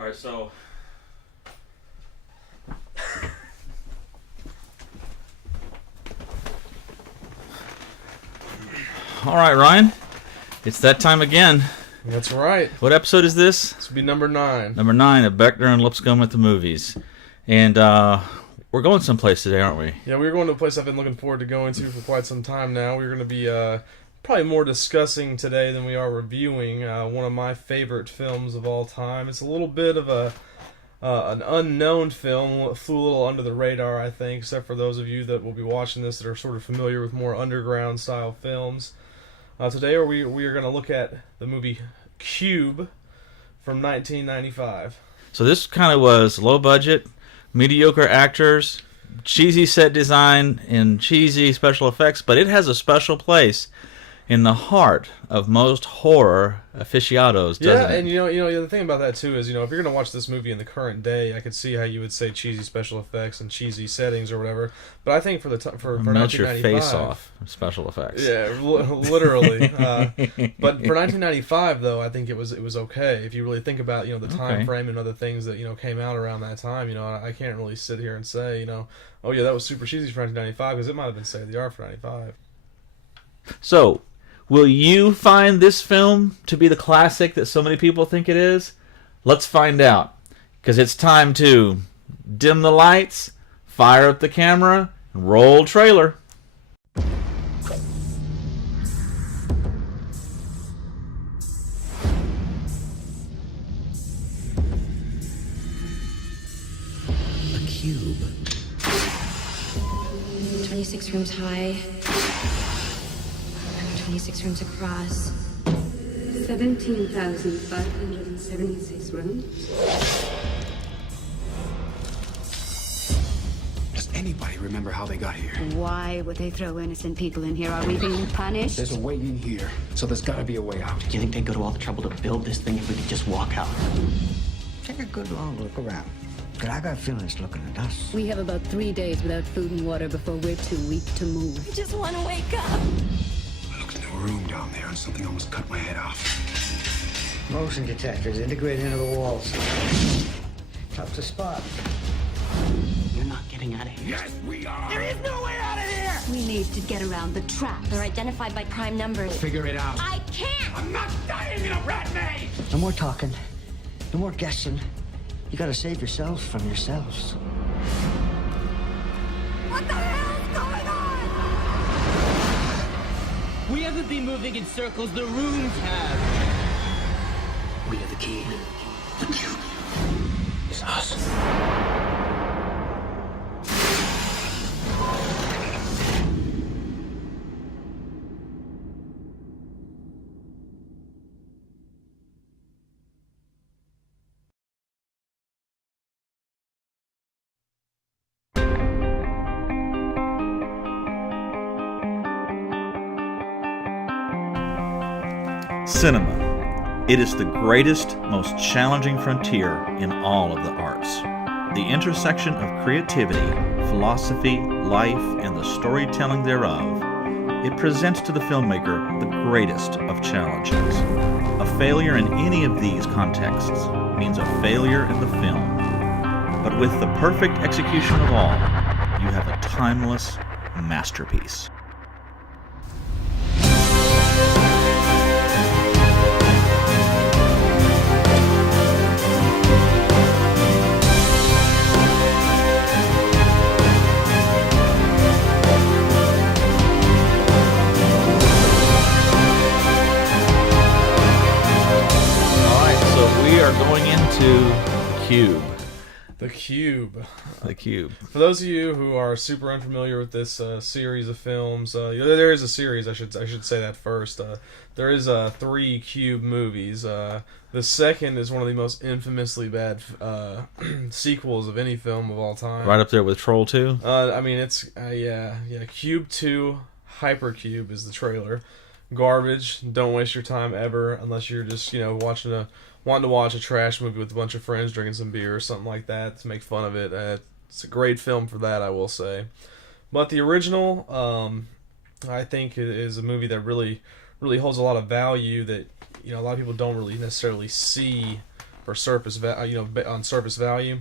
All right, so all right, Ryan, it's that time again. That's right. What episode is this? This would be number 9. Number 9 of Beckner and Lipscomb at the movies, and we're going someplace today, aren't we? Yeah, we're going to a place I've been looking forward to going to for quite some time now. We're going to be probably more discussing today than we are reviewing one of my favorite films of all time. It's a little bit of an unknown film, flew a little under the radar, I think, except for those of you that will be watching this that are sort of familiar with more underground style films. Today we are going to look at the movie Cube from 1995. So this kind of was low budget, mediocre actors, cheesy set design, and cheesy special effects, but it has a special place in the heart of most horror aficionados, doesn't it? And you know the thing about that too is, if you're gonna watch this movie in the current day, I could see how you would say cheesy special effects and cheesy settings or whatever. But I think for melt your 1995, face off special effects. Yeah, literally. But for 1995 though, I think it was okay. If you really think about the time frame and other things that came out around that time, I can't really sit here and say oh yeah, that was super cheesy for 1995, because it might have been state of the art for 95. So, will you find this film to be the classic that so many people think it is? Let's find out. Because it's time to dim the lights, fire up the camera, and roll trailer. A cube. 26 rooms high. 26 rooms across. 17,576 rooms. Does anybody remember how they got here? Why would they throw innocent people in here? Are we being punished? There's a way in here, so there's gotta be a way out. Do you think they'd go to all the trouble to build this thing if we could just walk out? Take a good long look around. Because I got a feeling it's looking at us. We have about 3 days without food and water before we're too weak to move. I just want to wake up. I looked into a room down there and something almost cut my head off. Motion detectors integrated into the walls. Tough to spot. You're not getting out of here. Yes, we are! There is no way out of here! We need to get around the trap. They're identified by prime numbers. Figure it out. I can't! I'm not dying in a rat maze! No more talking. No more guessing. You gotta save yourselves from yourselves. What the hell's going on? We haven't been moving in circles, the rooms have. We have the key. The cube is us. Cinema. It is the greatest, most challenging frontier in all of the arts. The intersection of creativity, philosophy, life, and the storytelling thereof. It presents to the filmmaker the greatest of challenges. A failure in any of these contexts means a failure in the film. But with the perfect execution of all, you have a timeless masterpiece. Going into Cube. The Cube. The Cube. For those of you who are super unfamiliar with this series of films, there is a series. I should say that first. There is 3 Cube movies. The second is one of the most infamously bad sequels of any film of all time. Right up there with Troll 2. I mean, it's Cube 2 Hypercube is the trailer. Garbage. Don't waste your time ever unless you're just wanting to watch a trash movie with a bunch of friends drinking some beer or something like that to make fun of it. It's a great film for that, I will say. But the original, I think, is a movie that really holds a lot of value that a lot of people don't really necessarily see or on surface value.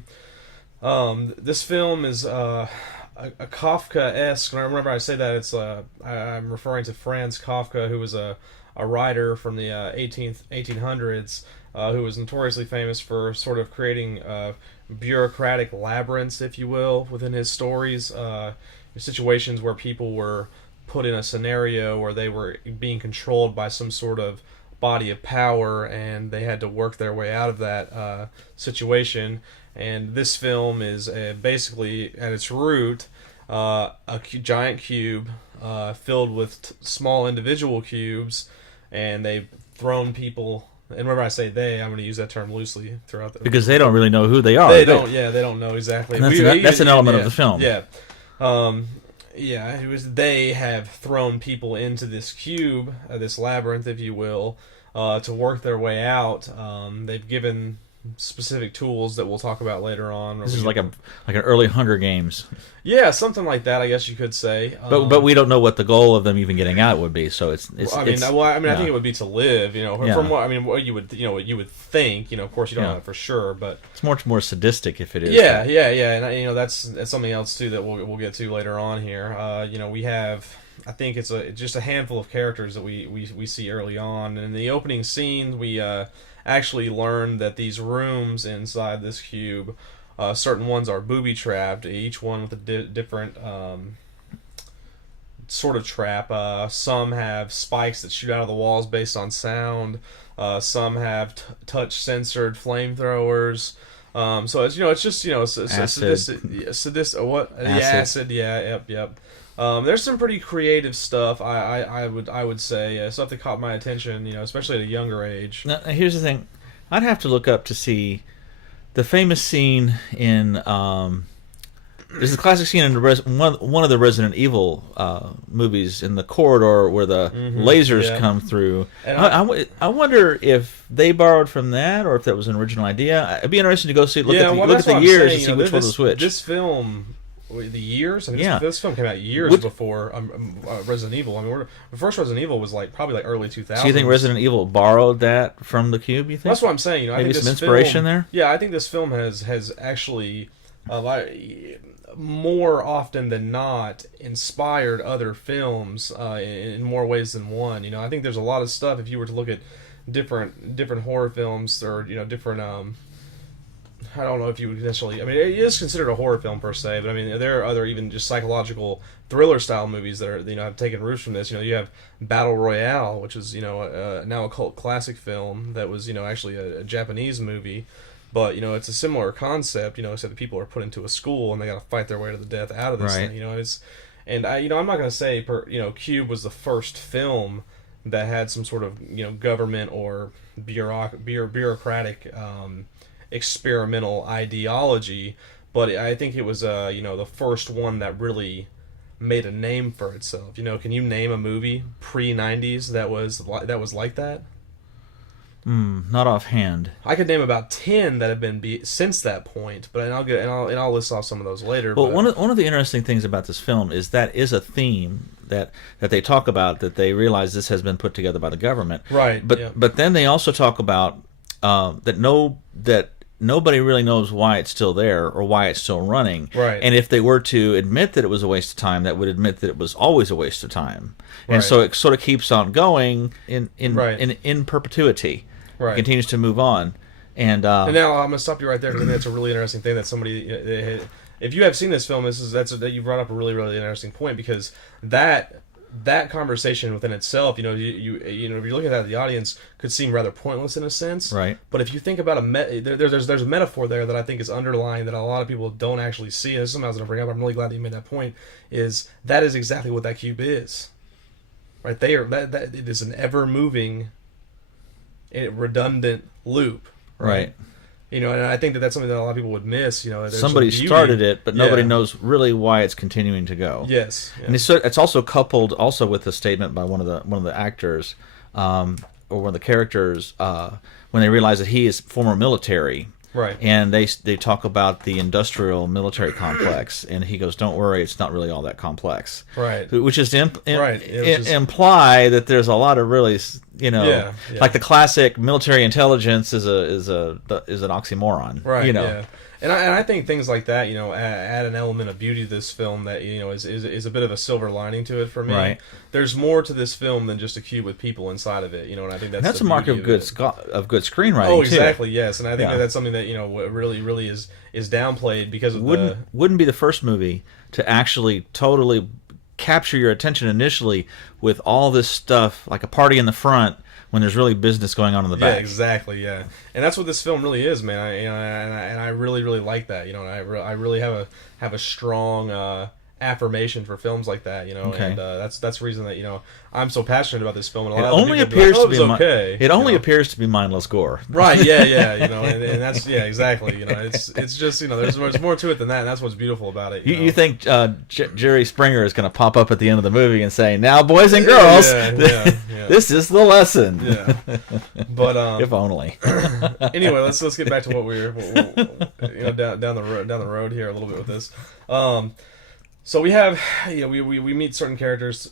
This film is a Kafka-esque. And whenever I say that, I'm referring to Franz Kafka, who was a writer from the 1800s, who was notoriously famous for sort of creating bureaucratic labyrinths, if you will, within his stories. Situations where people were put in a scenario where they were being controlled by some sort of body of power, and they had to work their way out of that situation. And this film is basically, at its root, a giant cube filled with small individual cubes, and they've thrown people. And whenever I say they, I'm going to use that term loosely throughout the because they don't really know who they are. They don't. Yeah, they don't know exactly. And that's an element of the film. Yeah. They have thrown people into this cube, this labyrinth, if you will, to work their way out. They've given specific tools that we'll talk about later on. This is like an early Hunger Games. Yeah, something like that, I guess you could say. But we don't know what the goal of them even getting out would be. So it's I think it would be to live. From what you would think. Of course, you don't know that for sure, but it's much more sadistic if it is. Yeah, and that's something else too that we'll get to later on here. We have. I think it's just a handful of characters that we see early on. And in the opening scene, we actually learn that these rooms inside this cube, certain ones are booby-trapped, each one with a different sort of trap. Some have spikes that shoot out of the walls based on sound. Some have touch-censored flamethrowers. So it's just acid. Yep. There's some pretty creative stuff. I would say stuff that caught my attention. Especially at a younger age. Now, here's the thing: I'd have to look up to see the famous scene in. There's a classic scene in one of the Resident Evil movies in the corridor where the lasers come through. And I wonder if they borrowed from that or if that was an original idea. It'd be interesting to go see look at the years and see which one was which. This film. The years? This film came out years before Resident Evil. The first Resident Evil was probably early 2000s. So you think Resident Evil borrowed that from the cube? You think that's what I'm saying? I maybe think some inspiration there. Yeah, I think this film has actually more often than not inspired other films in more ways than one. I think there's a lot of stuff. If you were to look at different horror films or different. I don't know if you would necessarily. It is considered a horror film per se, but there are other even just psychological thriller style movies that are have taken roots from this. You have Battle Royale, which is now a cult classic film that was actually a Japanese movie, but it's a similar concept. Except that people are put into a school and they got to fight their way to the death out of this thing. I'm not going to say Cube was the first film that had some sort of government or bureaucratic. Experimental ideology, but I think it was the first one that really made a name for itself. Can you name a movie pre-90s that was like that? Not offhand. I could name about 10 that have been since that point, but I'll list off some of those later. Well, one of the interesting things about this film is that is a theme that they talk about, that they realize this has been put together by the government, right? But then they also talk about that nobody really knows why it's still there or why it's still running. Right. And if they were to admit that it was a waste of time, that would admit that it was always a waste of time. Right. And so it sort of keeps on going in perpetuity. Right. It continues to move on. And now I'm going to stop you right there because I think that's a really interesting thing that somebody. If you have seen this film, you brought up a really, really interesting point, because that conversation within itself, if you're looking at that, the audience could seem rather pointless in a sense. Right. But if you think about there's a metaphor there that I think is underlying that a lot of people don't actually see. And this is something I was going to bring up. I'm really glad that you made that point. That is exactly what that cube is. Right there, that it is an ever moving, redundant loop. Right. And I think that's something that a lot of people would miss. Somebody started it, but nobody knows really why it's continuing to go. Yes. And it's also coupled with a statement by one of the actors, or one of the characters, when they realize that he is former military. Right. And they talk about the industrial military complex, and he goes, "Don't worry, it's not really all that complex." Right. Which is to imply that there's a lot of really, Yeah. like the classic military intelligence is an oxymoron, right? Yeah. And I think things like that, add an element of beauty to this film that is a bit of a silver lining to it for me. Right. There's more to this film than just a cube with people inside of it, and I think that's a mark of good screenwriting. Oh, exactly, too. Yes, and I think that's something that really is downplayed because of wouldn't be the first movie to actually totally capture your attention initially with all this stuff, like a party in the front, when there's really business going on in the back. Yeah, exactly. Yeah, and that's what this film really is, man. I really like that. I really have a strong affirmation for films like that. Okay. And that's the reason that I'm so passionate about this film. And a It lot of only people appears be like, to be okay. It only appears to be mindless gore. Right? Yeah. And that's exactly. It's just there's more to it than that. And that's what's beautiful about it. You think Jerry Springer is going to pop up at the end of the movie and say, "Now, boys and girls, yeah. this is the lesson." Yeah. But if only. Anyway, let's get back to what we're down the road here a little bit with this. So we have we meet certain characters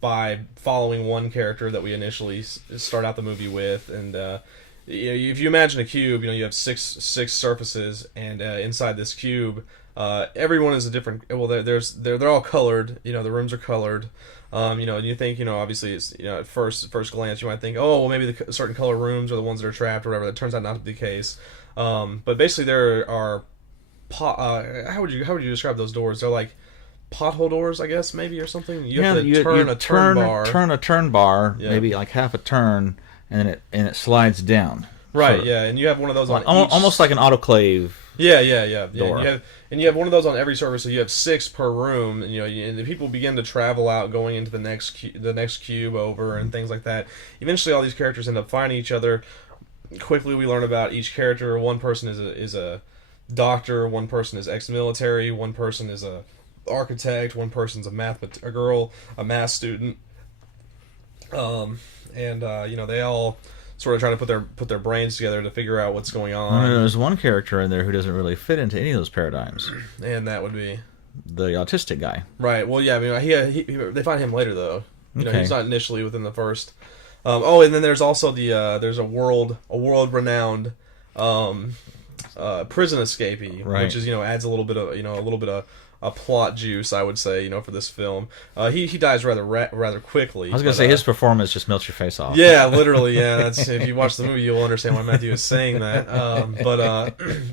by following one character that we initially start out the movie with, and if you imagine a cube, you have six surfaces, and inside this cube, everyone is a different. Well, they're all colored. The rooms are colored. And you think, obviously, it's, at first glance, you might think, oh, well, maybe the certain color rooms are the ones that are trapped or whatever. That turns out not to be the case. But basically, there are how would you describe those doors? They're like pothole doors, I guess, maybe, or something. You have to turn a turn bar. Turn a turn bar, maybe like half a turn, and it slides down. Right. Yeah, and you have one of those on almost like an autoclave. Yeah. Door. And you have one of those on every surface, so you have 6 per room, and and the people begin to travel out, going into the next cube over, and things like that. Eventually, all these characters end up finding each other. Quickly, we learn about each character. One person is a doctor, one person is ex-military, one person is a architect, one person's a math student, and they all sort of try to put their brains together to figure out what's going on. There's one character in there who doesn't really fit into any of those paradigms, and that would be the autistic guy. Right. Well, yeah. I mean, they find him later though. Okay. He's not initially within the first. And then there's also there's a world renowned prison escapee, right, which is adds a little bit of a plot juice, I would say, for this film. He dies rather quickly. I was gonna say his performance just melts your face off. Yeah, literally. Yeah, that's if you watch the movie, you'll understand why Matthew is saying that.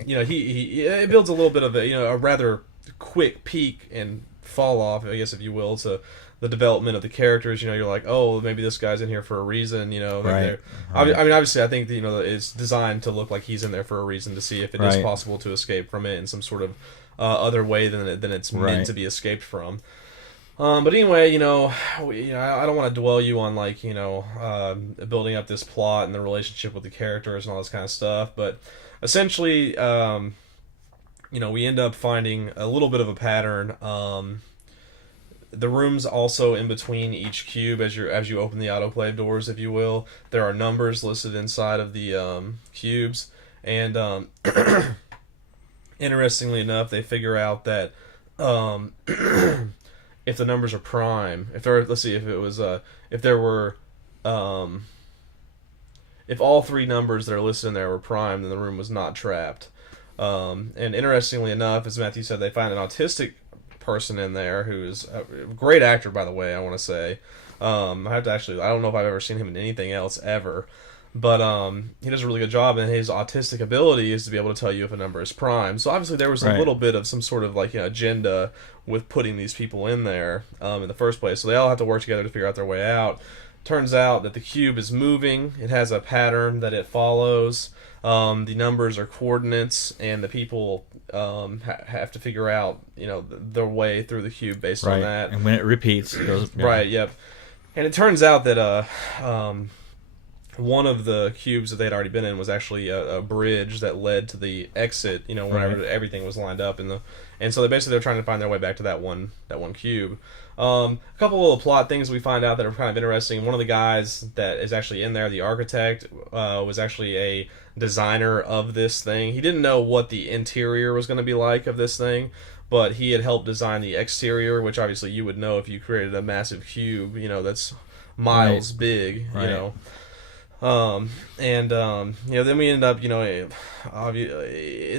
It builds a little bit of a rather quick peak and fall off, I guess, if you will, to the development of the characters. You're like, oh, maybe this guy's in here for a reason. Right. I mean, obviously, I think that, it's designed to look like he's in there for a reason, to see if it is possible to escape from it in some sort of other way than it's meant to be escaped from. But anyway, I don't want to dwell you on building up this plot and the relationship with the characters and all this kind of stuff. But essentially, we end up finding a little bit of a pattern. The rooms also in between each cube, as you open the autoclave doors, if you will, there are numbers listed inside of the cubes, and interestingly enough, they figure out that if the numbers are prime, if all 3 numbers that are listed in there were prime, then the room was not trapped. And interestingly enough, as Matthew said, they find an autistic person in there who's a great actor, by the way. I want to say, I don't know if I've ever seen him in anything else ever, but he does a really good job, and his autistic ability is to be able to tell you if a number is prime. So obviously there was a little bit of some sort of agenda with putting these people in there in the first place. So they all have to work together to figure out their way out. Turns out that the cube is moving. It has a pattern that it follows. The numbers are coordinates, and the people have to figure out, their way through the cube based on that. And when it repeats, it goes... Yeah. Right, yep. And it turns out that one of the cubes that they'd already been in was actually a bridge that led to the exit, whenever everything was lined up. And so they're trying to find their way back to that one cube. A couple of little plot things we find out that are kind of interesting. One of the guys that is actually in there, the architect, was actually a designer of this thing. He didn't know what the interior was going to be like of this thing, but he had helped design the exterior, which obviously you would know if you created a massive cube, that's miles big, Right. you know. Then we end up, in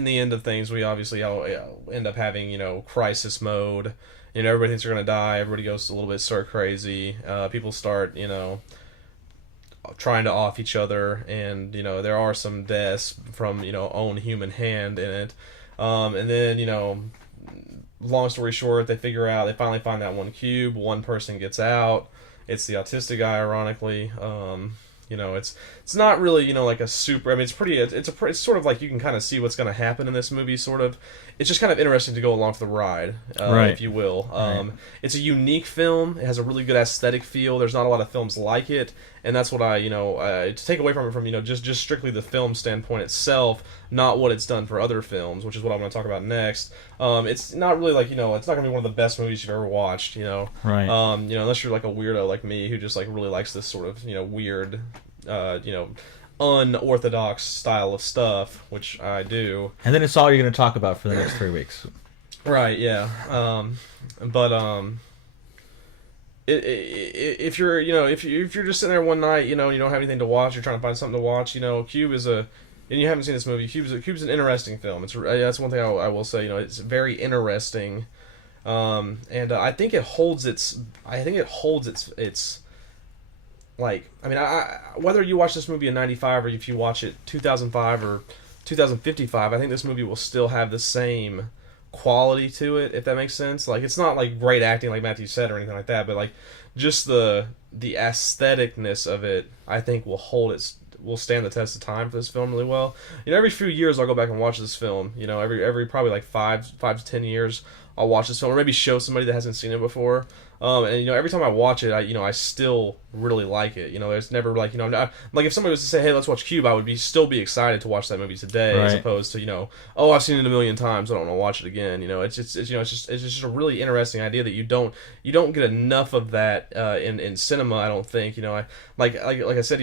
the end of things, we obviously end up having, crisis mode. Everybody thinks they're going to die. Everybody goes a little bit stir crazy. People start, trying to off each other. And, there are some deaths from, own human hand in it. And then, long story short, they finally find that one cube. One person gets out. It's the autistic guy, ironically. It's not really, like a super. I mean, it's sort of like you can kind of see what's going to happen in this movie. Sort of, it's just kind of interesting to go along for the ride, Right. if you will. It's a unique film. It has a really good aesthetic feel. There's not a lot of films like it, and that's what to take away from it from just strictly the film standpoint itself, not what it's done for other films, which is what I'm going to talk about next. It's not really like it's not going to be one of the best movies you've ever watched. Right. Unless you're like a weirdo like me who just like really likes this sort of weird, unorthodox style of stuff, which I do. And then it's all you're going to talk about for the next 3 weeks. Right. Yeah. If you're if you're just sitting there one night, you don't have anything to watch, you're trying to find something to watch. Cube is and you haven't seen this movie. Cube's an interesting film. That's one thing I will say. It's very interesting, and I think it holds its. Like, I mean, whether you watch this movie in '95 or if you watch it 2005 or 2055, I think this movie will still have the same quality to it, if that makes sense. Like, it's not like great acting like Matthew said or anything like that, but like just the aestheticness of it, I think will stand the test of time for this film really well. Every few years I'll go back and watch this film. Every probably like 5 to 10 years I'll watch this film, or maybe show somebody that hasn't seen it before. And every time I watch it, I still really like it. There's never like like if somebody was to say, "Hey, let's watch Cube," I would still be excited to watch that movie today, Right. as opposed to "Oh, I've seen it a million times, I don't want to watch it again." It's just a really interesting idea that you don't get enough of that in cinema. I don't think like I said,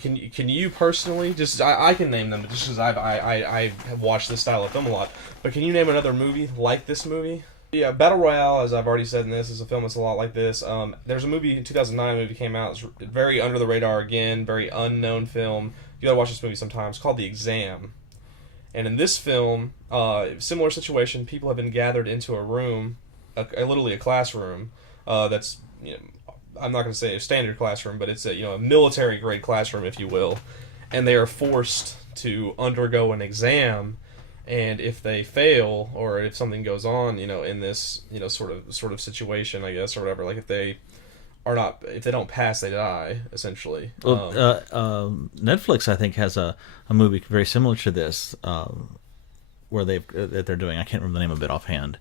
can you personally just I can name them just because I have watched this style of film a lot, but can you name another movie like this movie? Yeah, Battle Royale, as I've already said in this, is a film that's a lot like this. There's a movie in 2009, movie came out. It's very under the radar again, very unknown film. You gotta watch this movie sometime. It's called The Exam. And in this film, similar situation, people have been gathered into a room, literally a classroom, that's, I'm not going to say a standard classroom, but it's a military grade classroom, if you will. And they are forced to undergo an exam. And if they fail, or if something goes on, in this, sort of situation, I guess, or whatever, like if they don't pass, they die, essentially. Well, Netflix, I think, has a movie very similar to this, where that they're doing. I can't remember the name of it offhand.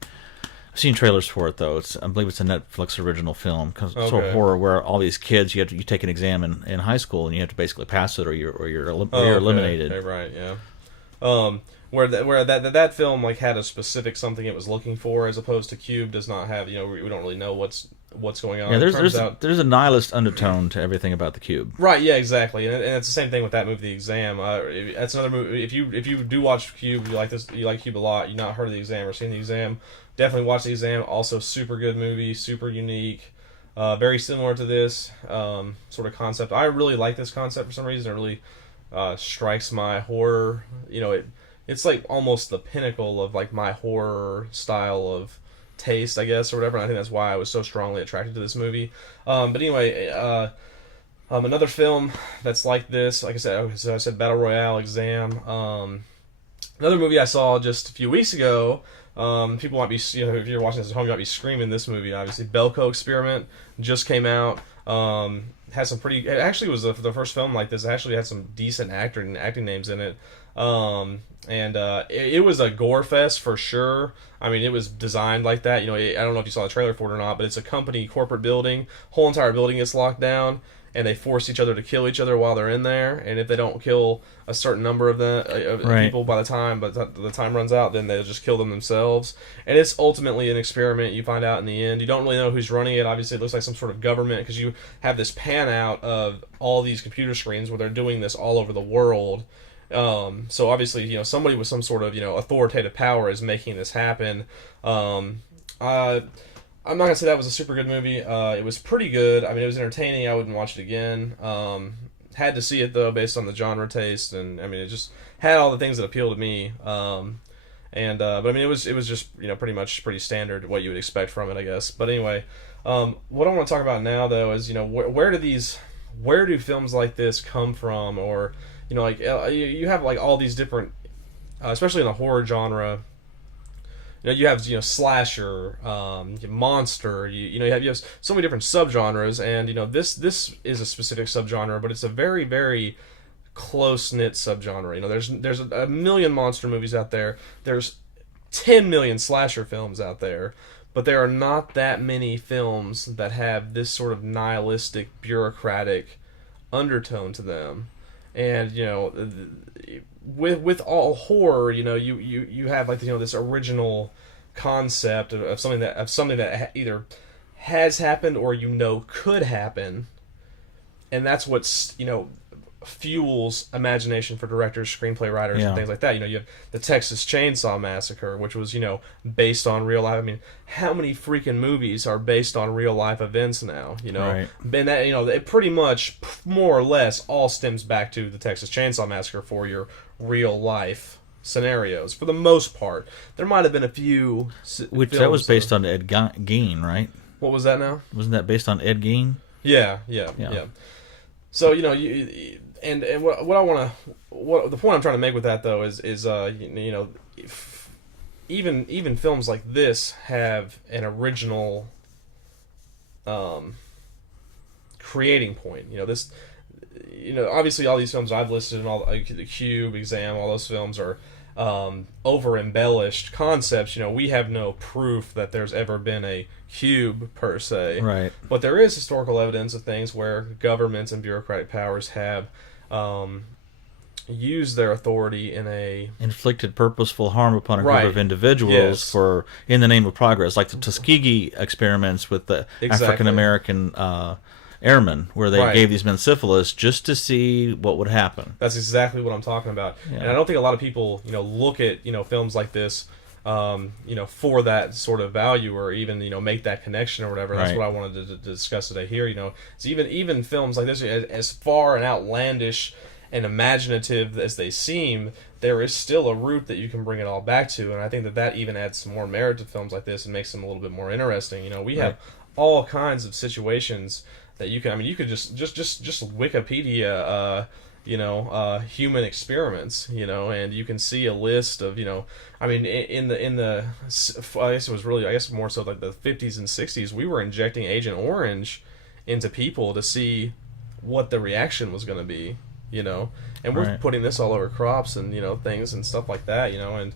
I've seen trailers for it though. I believe it's a Netflix original film, sort of horror, where all these kids you take an exam in high school and you have to basically pass it, or you're eliminated. Okay, right, yeah. Where that film like had a specific something it was looking for, as opposed to Cube does not have. We don't really know what's going on. Yeah, there's a nihilist undertone to everything about the Cube. Right. Yeah. Exactly. And it's the same thing with that movie, The Exam. That's another movie. If you do watch Cube, you like this. You like Cube a lot. You've not heard of The Exam or seen The Exam, definitely watch The Exam. Also, super good movie, super unique. Very similar to this sort of concept. I really like this concept for some reason. It really strikes my horror. It's like almost the pinnacle of like my horror style of taste, I guess, or whatever. And I think that's why I was so strongly attracted to this movie. But anyway, another film that's like this, like I said, Battle Royale, Exam. Another movie I saw just a few weeks ago. People might be, if you're watching this at home, you might be screaming this movie. Obviously, Belko Experiment just came out. Has some pretty. It actually was the first film like this. It actually had some decent acting names in it. It was a gore fest for sure. I mean, it was designed like that. I don't know if you saw the trailer for it or not, but it's a company corporate building. Whole entire building gets locked down, and they force each other to kill each other while they're in there. And if they don't kill a certain number of Right. people by the time runs out, then they'll just kill them themselves. And it's ultimately an experiment. You find out in the end. You don't really know who's running it. Obviously, it looks like some sort of government, because you have this pan out of all these computer screens where they're doing this all over the world. So obviously, somebody with some sort of, authoritative power is making this happen. I'm not gonna say that was a super good movie. It was pretty good. I mean, it was entertaining. I wouldn't watch it again. Had to see it though, based on the genre taste, and I mean, it just had all the things that appeal to me. But I mean, it was just pretty standard what you would expect from it, I guess. But anyway, what I want to talk about now though is where do films like this come from, or like you have like all these different, especially in the horror genre. You have slasher, monster. You have so many different subgenres, and this is a specific subgenre, but it's a very very close knit subgenre. There's a million monster movies out there. There's 10 million slasher films out there, but there are not that many films that have this sort of nihilistic, bureaucratic undertone to them. And with all horror, you have like this original concept of something that either has happened or could happen, and that's what's fuels imagination for directors, screenplay writers, and things like that. You have the Texas Chainsaw Massacre, which was based on real life. I mean, how many freaking movies are based on real life events now? Right. And that it pretty much more or less all stems back to the Texas Chainsaw Massacre for your real life scenarios. For the most part, there might have been a few. Which that was based on Ed Gein, right? What was that now? Wasn't that based on Ed Gein? Yeah. So and what the point I'm trying to make with that though is even films like this have an original creating point. Obviously all these films I've listed and all the Cube, Exam, all those films are over embellished concepts. We have no proof that there's ever been a cube per se, right? But there is historical evidence of things where governments and bureaucratic powers have used their authority inflicted purposeful harm upon a right. group of individuals in the name of progress, like the Tuskegee experiments with the African American airmen, where they gave these men syphilis just to see what would happen. That's exactly what I'm talking about. Yeah. And I don't think a lot of people look at films like this for that sort of value, or even make that connection or whatever. That's what I wanted to discuss today here. It's even films like this, as far and outlandish and imaginative as they seem, there is still a root that you can bring it all back to, and I think that even adds some more merit to films like this and makes them a little bit more interesting. We have all kinds of situations that you can. I mean, you could just Wikipedia human experiments, and you can see a list of, I mean, in the I guess it was really, more so like the 50s and 60s, we were injecting Agent Orange into people to see what the reaction was going to be, and we're putting this all over crops and, things and stuff like that, and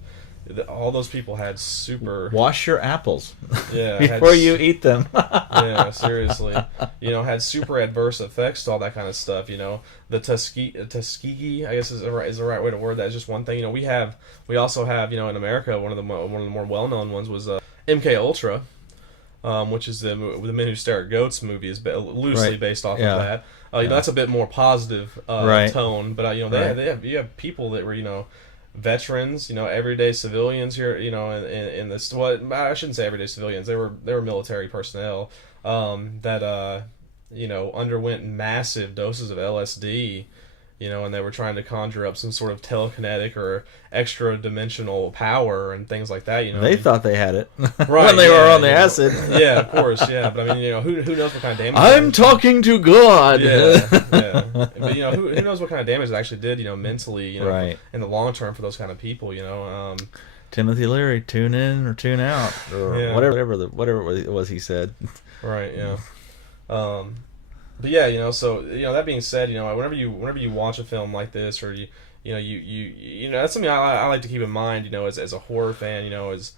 all those people had super... Wash your apples before you eat them. Yeah, seriously. Had super adverse effects to all that kind of stuff. The Tuskegee, I guess is the right way to word that. Is just one thing. We also have, in America, one of the more well-known ones was MK Ultra, which is the Men Who Stare at Goats movie, is loosely based off of that. That's a bit more positive tone, but you have people that were veterans, everyday civilians here, in this. Well, I shouldn't say everyday civilians. They were military personnel that underwent massive doses of LSD, and they were trying to conjure up some sort of telekinetic or extra dimensional power and things like that. They thought they had it right, when they were on the acid. Yeah, of course, yeah. But I mean, who knows what kind of damage? I'm talking to God. Yeah. But who knows what kind of damage it actually did? Mentally, in the long term for those kind of people. Timothy Leary, tune in or tune out, or whatever it was he said. Right. Yeah. But yeah, so that being said, whenever you watch a film like this, or you that's something I like to keep in mind, as a horror fan, is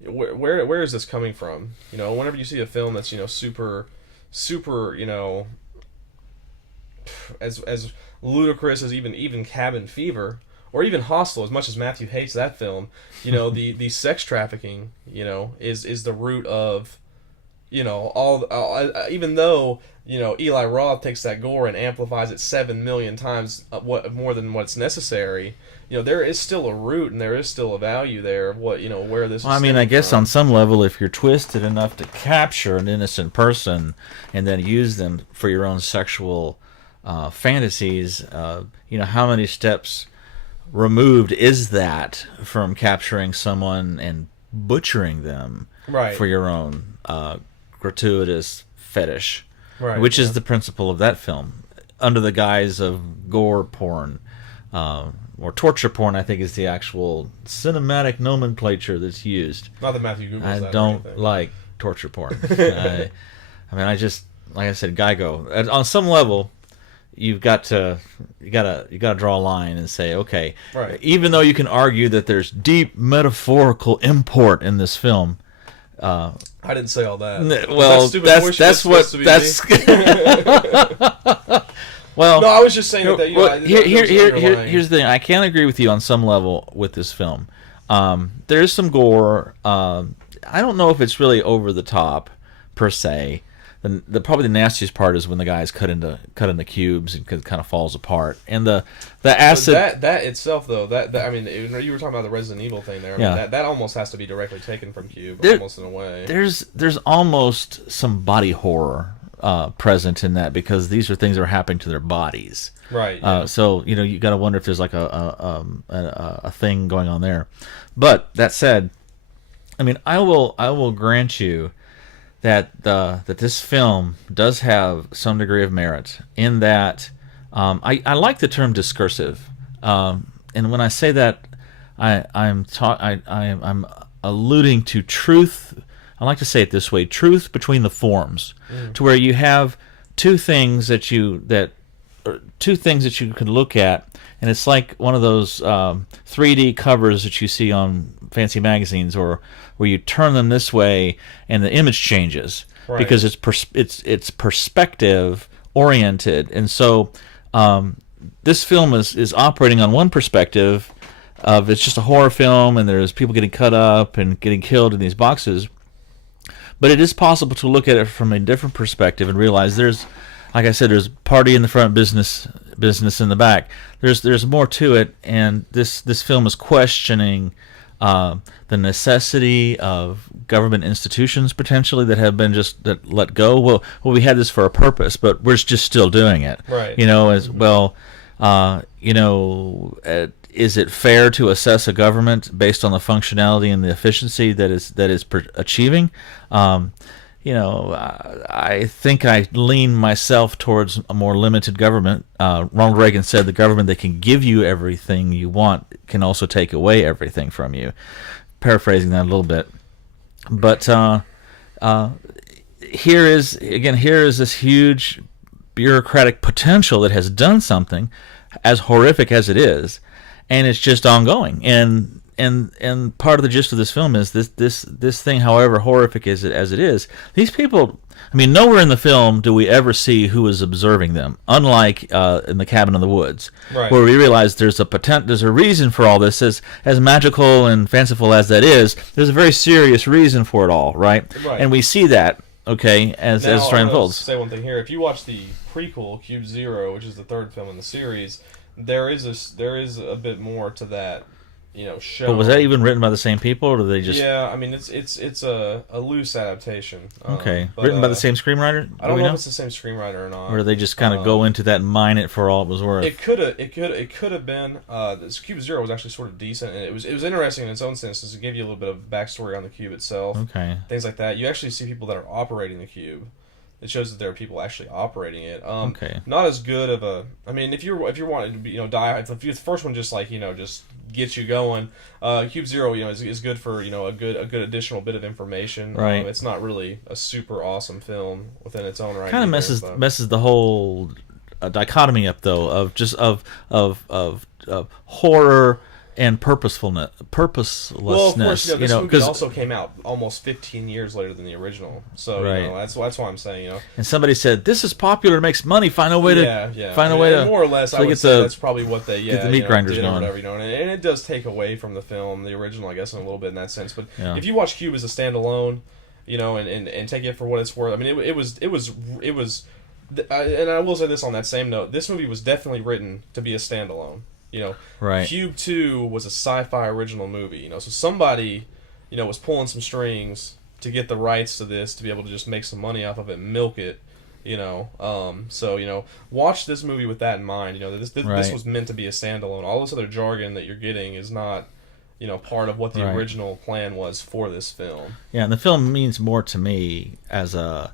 where is this coming from? Whenever you see a film that's super, as ludicrous as even Cabin Fever, or even Hostel, as much as Matthew hates that film, the sex trafficking, is the root of even though Eli Roth takes that gore and amplifies it 7 million times more than what's necessary. There is still a root and there is still a value there of where this. Well, I guess from. on some level, if you're twisted enough to capture an innocent person and then use them for your own sexual fantasies, how many steps removed is that from capturing someone and butchering them for your own gratuitous fetish, which is the principle of that film, under the guise of gore porn, or torture porn. I think is the actual cinematic nomenclature that's used. Not that Matthew Googles that. I don't like torture porn. I just, like I said, Geigo. On some level, you gotta draw a line and say, okay, even though you can argue that there's deep metaphorical import in this film. I didn't say all that. Well, that's well, no, I was just saying that. Here's the thing. I can agree with you on some level with this film. There's some gore. I don't know if it's really over the top per se. Probably the nastiest part is when the guy is cut into cubes and kind of falls apart. And the acid that itself though you were talking about the Resident Evil thing there. That almost has to be directly taken from Cube, almost in a way. There's almost some body horror present in that, because these are things that are happening to their bodies. Right. Yeah. So you got to wonder if there's like a thing going on there. But that said, I will grant you that this film does have some degree of merit in that. I like the term discursive, and when I say that, I'm alluding to truth. I like to say it this way: truth between the forms, to where you have two things that you could look at, and it's like one of those 3D covers that you see on fancy magazines, or where you turn them this way and the image changes, because it's perspective oriented. And so this film is operating on one perspective of it's just a horror film and there's people getting cut up and getting killed in these boxes, but it is possible to look at it from a different perspective and realize there's, like I said, there's party in the front, business in the back. There's more to it, and this film is questioning the necessity of government institutions potentially that have been that let go. Well, we had this for a purpose, but we're just still doing it. Right. As well. Is it fair to assess a government based on the functionality and the efficiency that is achieving? I think I lean myself towards a more limited government. Ronald Reagan said the government that can give you everything you want can also take away everything from you. Paraphrasing that a little bit. But here is this huge bureaucratic potential that has done something as horrific as it is, and it's just ongoing. And part of the gist of this film is this thing, however horrific as it is, these people. Nowhere in the film do we ever see who is observing them. Unlike in the Cabin in the Woods, where we realize there's a reason for all this. As magical and fanciful as that is, there's a very serious reason for it all, right? And we see that, as the story unfolds. Say one thing here: if you watch the prequel, Cube Zero, which is the third film in the series, there is a bit more to that. Show. But was that even written by the same people, or did they just? Yeah, it's a loose adaptation. Okay, written by the same screenwriter. I don't know if it's the same screenwriter or not. Or did they just kind of go into that and mine it for all it was worth? It could have been. This Cube Zero was actually sort of decent, and it was interesting in its own sense, because it gave you a little bit of backstory on the cube itself. Okay. Things like that. You actually see people that are operating the cube. It shows that there are people actually operating it. Not as good of a. If you're wanting to be, die. If the first one just just gets you going. Cube Zero, is good for a good additional bit of information. Right. It's not really a super awesome film within its own right. Kind of messes the whole dichotomy up though of horror and purposelessness. Well, of course, this movie also came out almost 15 years later than the original, so that's why I'm saying, And somebody said, "This is popular, makes money. Find a way to find a way to." More or less, I would say that's probably what they get the meat grinders did going. Or whatever, and it does take away from the film, the original, I guess, in a little bit in that sense. But if you watch Cube as a standalone, you know, and take it for what it's worth. I mean, it was, and I will say this on that same note: this movie was definitely written to be a standalone. You know, Right. Cube 2 was a sci-fi original movie. You know, so somebody, you know, was pulling some strings to get the rights to this to be able to just make some money off of it, and milk it. You know, so you know, watch this movie with that in mind. You know, this Right. was meant to be a standalone. All this other jargon that you're getting is not, you know, part of what the Right. original plan was for this film. Yeah, and the film means more to me as a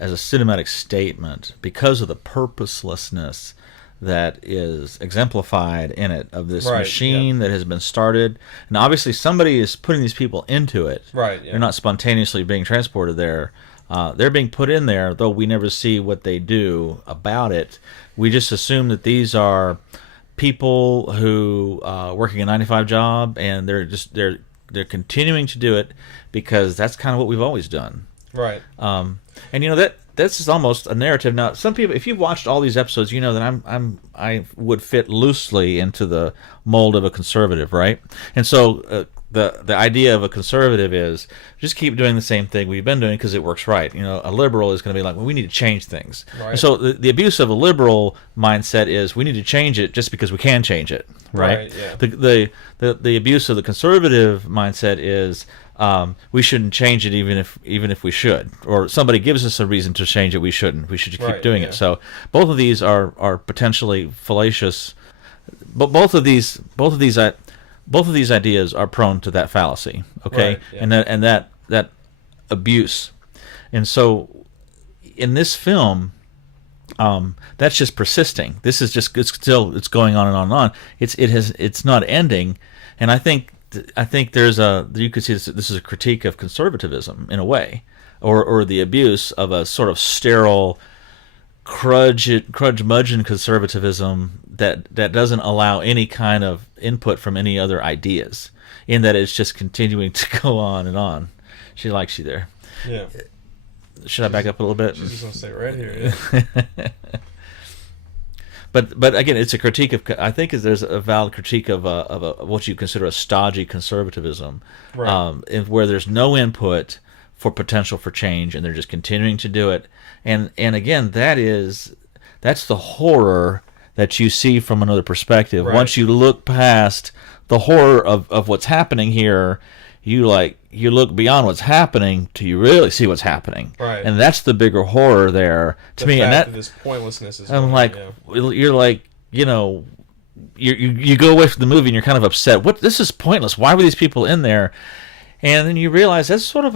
cinematic statement because of the purposelessness that is exemplified in it, of this Right, machine that has been started, and obviously somebody is putting these people into it. Right. Yeah. They're not spontaneously being transported there. They're being put in there, though we never see what they do about it. We just assume that these are people who working a 9-to-5 job, and they're continuing to do it because that's kind of what we've always done. Right. And you know that's is almost a narrative. Now, some people, if you've watched all these episodes, you know that I would fit loosely into the mold of a conservative, right? And so the idea of a conservative is just keep doing the same thing we've been doing because it works right. You know, a liberal is going to be like, well, we need to change things. Right. And so the abuse of a liberal mindset is we need to change it just because we can change it, right? Yeah. The abuse of the conservative mindset is we shouldn't change it even if we should, or somebody gives us a reason to change it, we shouldn't. We should keep Right, doing yeah. it. So both of these are potentially fallacious, but both of these ideas are prone to that fallacy. Okay, Right, yeah. and that abuse, and so in this film. That's just persisting. This is just it's going on and on and on. It's not ending, and I think you could see this is a critique of conservatism in a way, or the abuse of a sort of sterile curmudgeon conservatism that doesn't allow any kind of input from any other ideas, in that it's just continuing to go on and on. She likes you there. Yeah. Should I back up a little bit? She's just gonna stay right here. Yeah. But again, it's a critique of. I think there's a valid critique of what you consider a stodgy conservatism, Right. where there's no input for potential for change, and they're just continuing to do it. And again, that's the horror that you see from another perspective. Right. Once you look past the horror of what's happening here, you look beyond what's happening to you really see what's happening. Right. And that's the bigger horror there to me. And that this pointlessness is. I'm going, like, yeah. you're like, you know, you go away from the movie and you're kind of upset. This is pointless. Why were these people in there? And then you realize that's sort of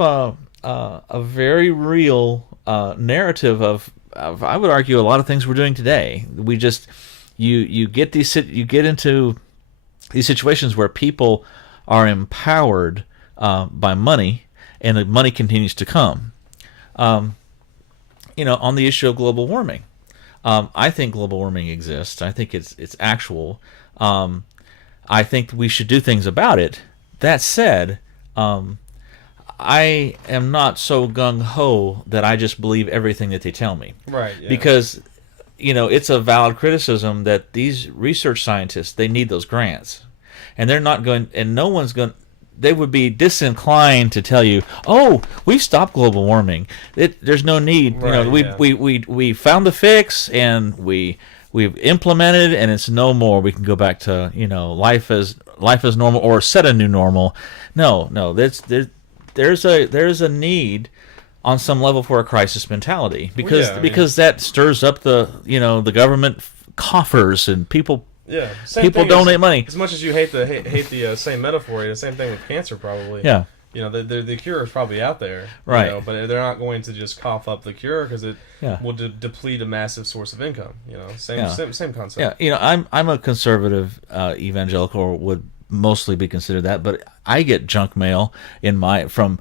a very real narrative of I would argue a lot of things we're doing today. We just you get into these situations where people are empowered by money, and the money continues to come. You know, on the issue of global warming, I think global warming exists. I think it's actual. I think we should do things about it. That said, I am not so gung-ho that I just believe everything that they tell me. Right. Yeah. Because, you know, it's a valid criticism that these research scientists, they need those grants. And they're not going, and no one's going, they would be disinclined to tell you, oh, we've stopped global warming. There's no need. Right, You know, we found the fix, and we've implemented, and it's no more. We can go back to, you know, life as normal, or set a new normal. No, there's a need on some level for a crisis mentality, because that stirs up the government coffers, and people people donate money. As much as you hate the same metaphor, the same thing with cancer probably. Yeah. You know, the cure is probably out there. Right. You know, but they're not going to just cough up the cure because it Yeah. will deplete a massive source of income. You know, same concept. Yeah, you know, I'm a conservative evangelical, or would mostly be considered that, but I get junk mail from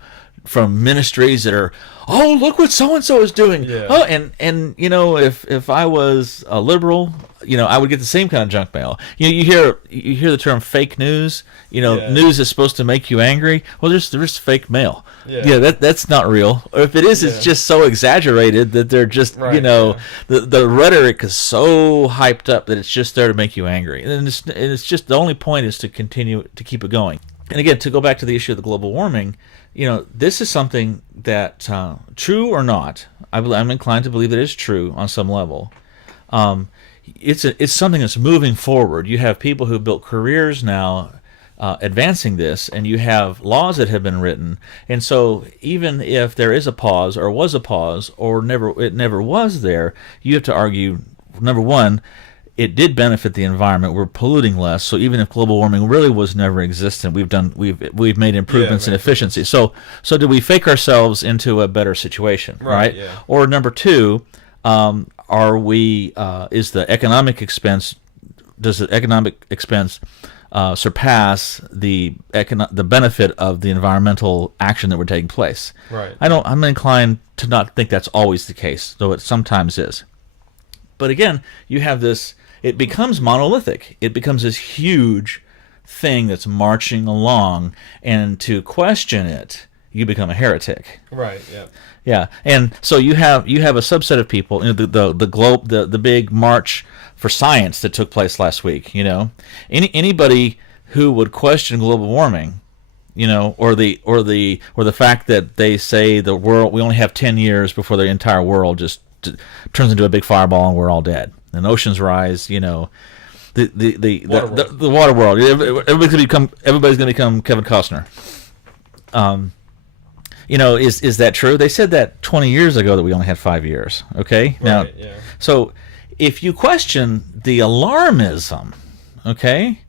ministries that are, oh, look what so and so is doing. Yeah. Oh, and you know, if I was a liberal, you know, I would get the same kind of junk mail. You know, you hear the term fake news. You know, news is supposed to make you angry. Well, there's fake mail. Yeah, that's not real. Or if it is, it's just so exaggerated that they're just, you know, the rhetoric is so hyped up that it's just there to make you angry. And it's just the only point is to continue to keep it going. And again, to go back to the issue of the global warming, this is something that, true or not, I'm inclined to believe it is true on some level. It's something that's moving forward. You have people who built careers now advancing this, and you have laws that have been written. And so even if there is a pause, or was a pause, or it never was there, you have to argue, number one, it did benefit the environment. We're polluting less. So even if global warming really was never existent, we've made improvements in efficiency. So do we fake ourselves into a better situation, right? Yeah. Or number two, is the economic expense? Does the economic expense surpass the benefit of the environmental action that we're taking place? Right. I'm inclined to not think that's always the case, though it sometimes is. But again, you have this. It becomes monolithic. It becomes this huge thing that's marching along, and to question it, you become a heretic. Right. Yeah. Yeah, and so you have a subset of people. The big march for science that took place last week. Anybody who would question global warming, or the fact that they say the world, we only have 10 years before the entire world just turns into a big fireball and we're all dead, and oceans rise. The water world. Everybody's going to become Kevin Costner. Is that true? They said that 20 years ago that we only had 5 years. Okay, now, yeah. So if you question the alarmism, okay,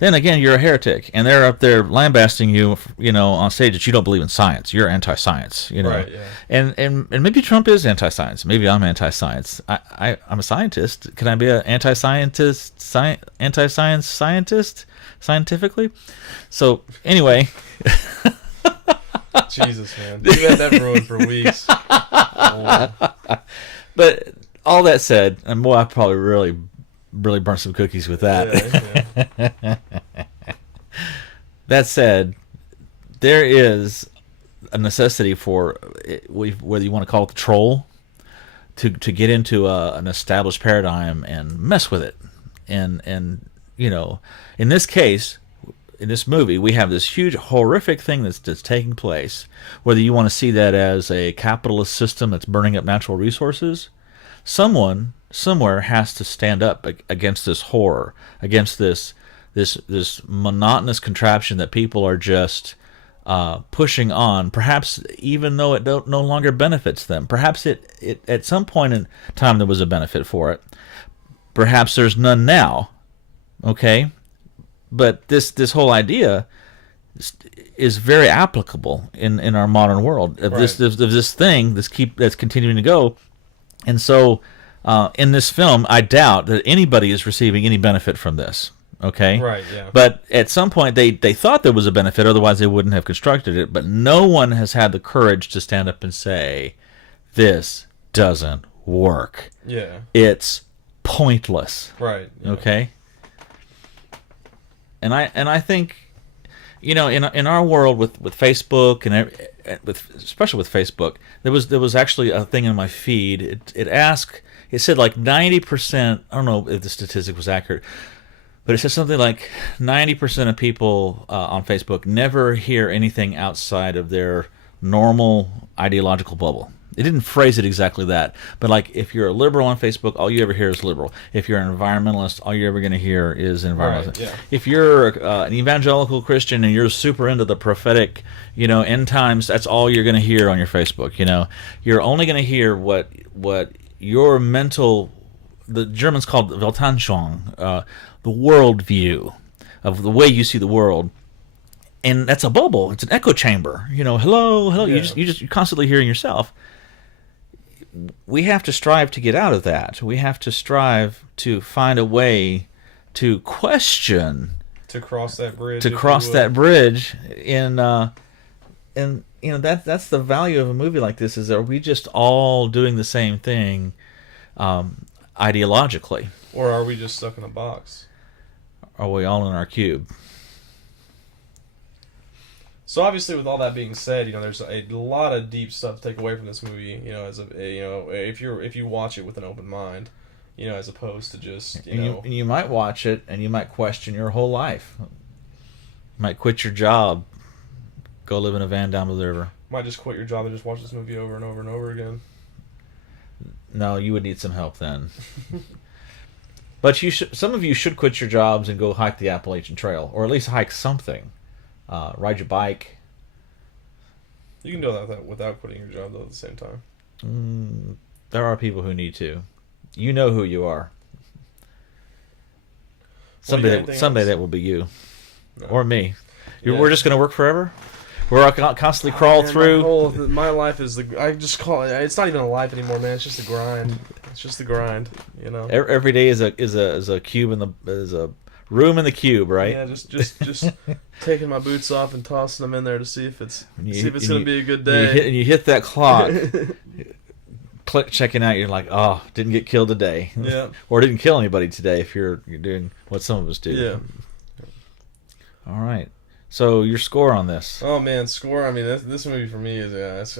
then again you're a heretic, and they're up there lambasting you, on stage that you don't believe in science. You're anti-science, Right, yeah. And maybe Trump is anti-science. Maybe I'm anti-science. I'm a scientist. Can I be an anti-science scientist scientifically? So anyway. Jesus, man. You've had that ruined for weeks. But all that said, and boy, I probably really burnt some cookies with that. Yeah. That said, there is a necessity for, whether you want to call it the troll, to get into an established paradigm and mess with it. And in this case, in this movie, we have this huge, horrific thing that's taking place. Whether you want to see that as a capitalist system that's burning up natural resources, someone somewhere has to stand up against this horror, against this monotonous contraption that people are just pushing on. Perhaps even though it no longer benefits them. Perhaps it at some point in time there was a benefit for it. Perhaps there's none now. Okay. But this whole idea is very applicable in our modern world. Of this thing that's continuing to go, and so in this film, I doubt that anybody is receiving any benefit from this. Okay, right, yeah. But at some point, they thought there was a benefit, otherwise they wouldn't have constructed it. But no one has had the courage to stand up and say, "This doesn't work. Yeah, it's pointless." Right. Yeah. Okay. And I think, in our world with Facebook and especially with Facebook, there was actually a thing in my feed. It said like 90%. I don't know if the statistic was accurate, but it said something like 90% of people on Facebook never hear anything outside of their normal ideological bubble. It didn't phrase it exactly that, but like if you're a liberal on Facebook, all you ever hear is liberal. If you're an environmentalist, all you're ever going to hear is environmentalist. Right, yeah. If you're an evangelical Christian and you're super into the prophetic, end times, that's all you're going to hear on your Facebook. You're only going to hear what your mental, the Germans called Weltanschauung, the worldview of the way you see the world. And that's a bubble. It's an echo chamber. Hello. Yeah. You're constantly hearing yourself. We have to strive to get out of that. We have to strive to find a way to question, to cross that bridge. And that's the value of a movie like this. Is, are we just all doing the same thing, ideologically, or are we just stuck in a box? Are we all in our cube? So obviously, with all that being said, there's a lot of deep stuff to take away from this movie. If you watch it with an open mind, as opposed to just you might watch it and you might question your whole life. might quit your job, go live in a van down by the river. Might just quit your job and just watch this movie over and over and over again. No, you would need some help then. But some of you should quit your jobs and go hike the Appalachian Trail, or at least hike something. Ride your bike. You can do that without quitting your job, though, at the same time. There are people who need to. You know who you are. Someday that will be you. No. Or me. Yeah. We're just going to work forever? We're constantly crawl through. My life is I just call it. It's not even a life anymore, man. It's just a grind. It's just the grind, you know. Every day is a cube is a room in the cube, right? Yeah, just taking my boots off and tossing them in there to see if it's going to be a good day. And you hit that clock. Click checking out. You're like, oh, didn't get killed today. Yeah. Or didn't kill anybody today. If you're doing what some of us do. Yeah. All right. So your score on this? Oh man, score. I mean, this movie for me is it's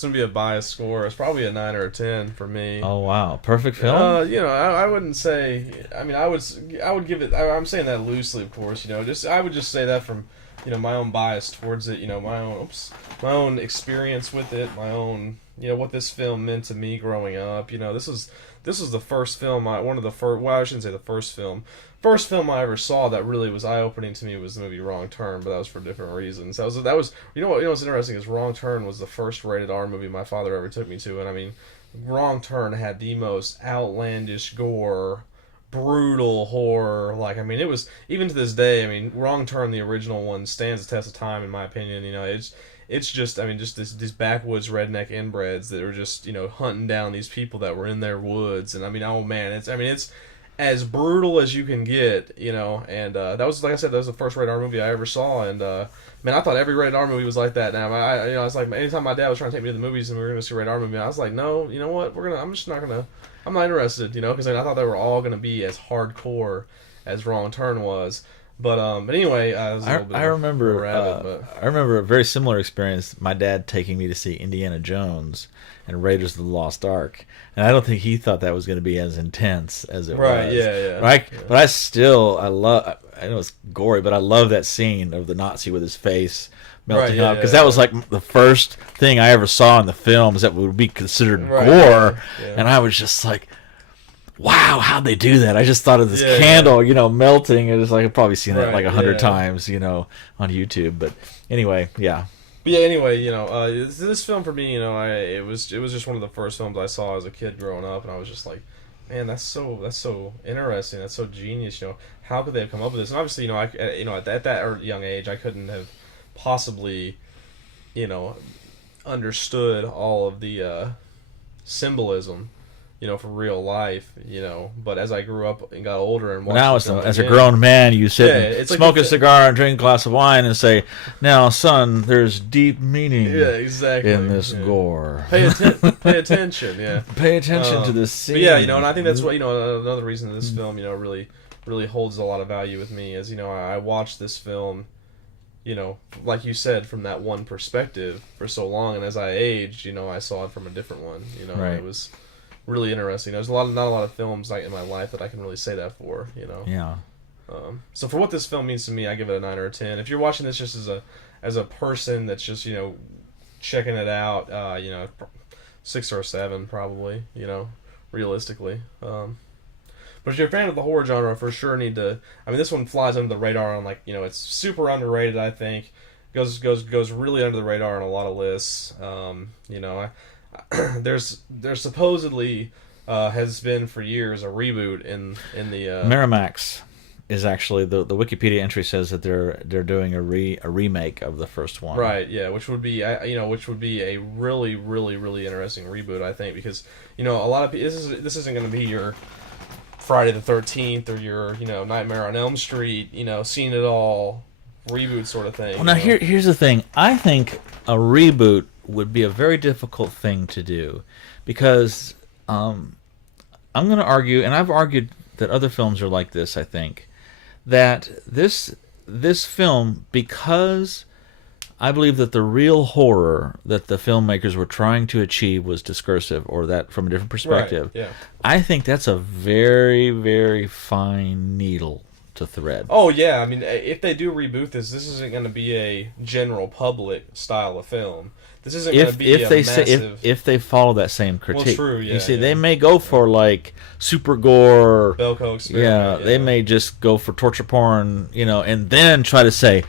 gonna be a biased score. It's probably a 9 or a 10 for me. Oh wow, perfect film. You know, I wouldn't say. I mean, I would give it. I'm saying that loosely, of course. You know, I would just say that from my own bias towards it. You know, my own experience with it. My own what this film meant to me growing up. You know, this was the first film. One of the first. Well, I shouldn't say the first film. First film I ever saw that really was eye-opening to me was the movie Wrong Turn, but that was for different reasons. That was what's interesting is Wrong Turn was the first rated R movie my father ever took me to, and I mean, Wrong Turn had the most outlandish gore, brutal horror. Like, I mean, it was, even to this day, I mean, Wrong Turn, the original one, stands the test of time in my opinion. You know, it's just, I mean, just these backwoods redneck inbreds that are just hunting down these people that were in their woods, and I mean, oh man, it's as brutal as you can get, and that was, like I said, that was the first rated R movie I ever saw, and man, I thought every rated R movie was like that. Now, I was like, anytime my dad was trying to take me to the movies and we were going to see a rated R movie, I was like, no, you know what, I'm not interested, because I thought they were all going to be as hardcore as Wrong Turn was. But anyway, I remember a very similar experience. My dad taking me to see Indiana Jones and Raiders of the Lost Ark, and I don't think he thought that was going to be as intense as it was. Right? Yeah. Right, yeah. But I know it's gory, but I love that scene of the Nazi with his face melting up, because that was like the first thing I ever saw in the films that would be considered gore, and I was just like, wow, how'd they do that? I just thought of this candle, melting. It was like I've probably seen that like 100 times, on YouTube. But anyway, yeah. But yeah, anyway, this film for me, it was just one of the first films I saw as a kid growing up, and I was just like, man, that's so interesting, that's so genius. How could they have come up with this? And obviously, at that young age, I couldn't have possibly, understood all of the symbolism, for real life, but as I grew up and got older and watched now, as a grown man, you sit and smoke a cigar and drink a glass of wine and say, "Now, son, there's deep meaning in this gore. Pay attention, Pay attention to this scene." But yeah, and I think that's what another reason this film, really holds a lot of value with me is I watched this film, like you said, from that one perspective for so long, and as I aged, I saw it from a different one. Right. It was really interesting. There's not a lot of films in my life that I can really say that for, Yeah. So for what this film means to me, I give it a 9 or a 10. If you're watching this just as a person that's just checking it out, 6 or a 7 probably, realistically. But if you're a fan of the horror genre, for sure need to. I mean, this one flies under the radar on it's super underrated. I think goes really under the radar on a lot of lists. There's supposedly has been for years a reboot in the Miramax is actually the Wikipedia entry says that they're doing a remake of the first one. Right, yeah, which would be a really, really, really interesting reboot, I think, because a lot of people, this isn't going to be your Friday the 13th or your Nightmare on Elm Street, Seen It All reboot sort of thing. Well, now here's the thing. I think a reboot would be a very difficult thing to do, because I'm going to argue, and I've argued that other films are like this. I think that this film, because I believe that the real horror that the filmmakers were trying to achieve was discursive, or that from a different perspective. Right, yeah. I think that's a very, very fine needle to thread. Oh yeah, I mean, if they do reboot this isn't going to be a general public style of film. This isn't going to be if they massive... if they follow that same critique. Well, true, yeah. You see, they may go for like super gore. Belko experiment. Yeah, they may just go for torture porn, and then try to say,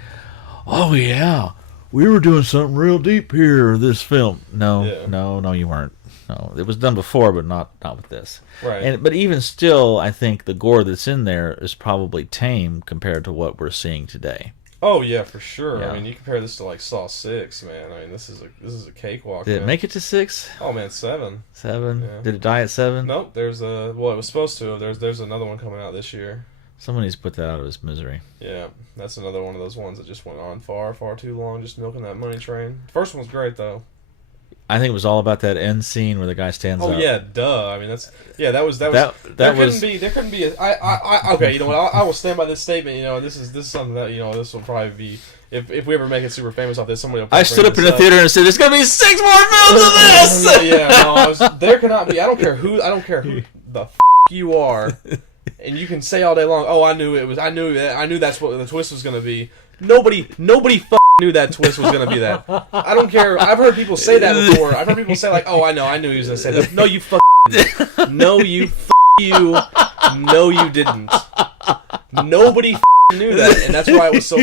"Oh yeah, we were doing something real deep here. This film." No, you weren't. No, it was done before, but not with this. Right. But even still, I think the gore that's in there is probably tame compared to what we're seeing today. Oh yeah, for sure. Yeah. I mean, you compare this to like Saw 6, man. I mean, this is a cakewalk. Did man. it make it to 6? Oh man, 7. 7. Yeah. Did it die at 7? Nope. There's it was supposed to. There's another one coming out this year. Someone needs to put that out of his misery. Yeah, that's another one of those ones that just went on far too long, just milking that money train. The first one was great though. I think it was all about that end scene where the guy stands up. Oh yeah, duh. I mean that was there couldn't be okay. You know what? I will stand by this statement. This is something that this will probably be if we ever make it super famous off this. Somebody will I stood up in the theater and said, "There's gonna be 6 more films of this." No, there cannot be. I don't care who the you are, and you can say all day long, "Oh, I knew that's what the twist was gonna be." Nobody knew that twist was gonna be that. I don't care. I've heard people say that before. I've heard people say like, "Oh, I knew he was gonna say that." No, you didn't. No, you No, you didn't. Nobody knew that, and that's why it was so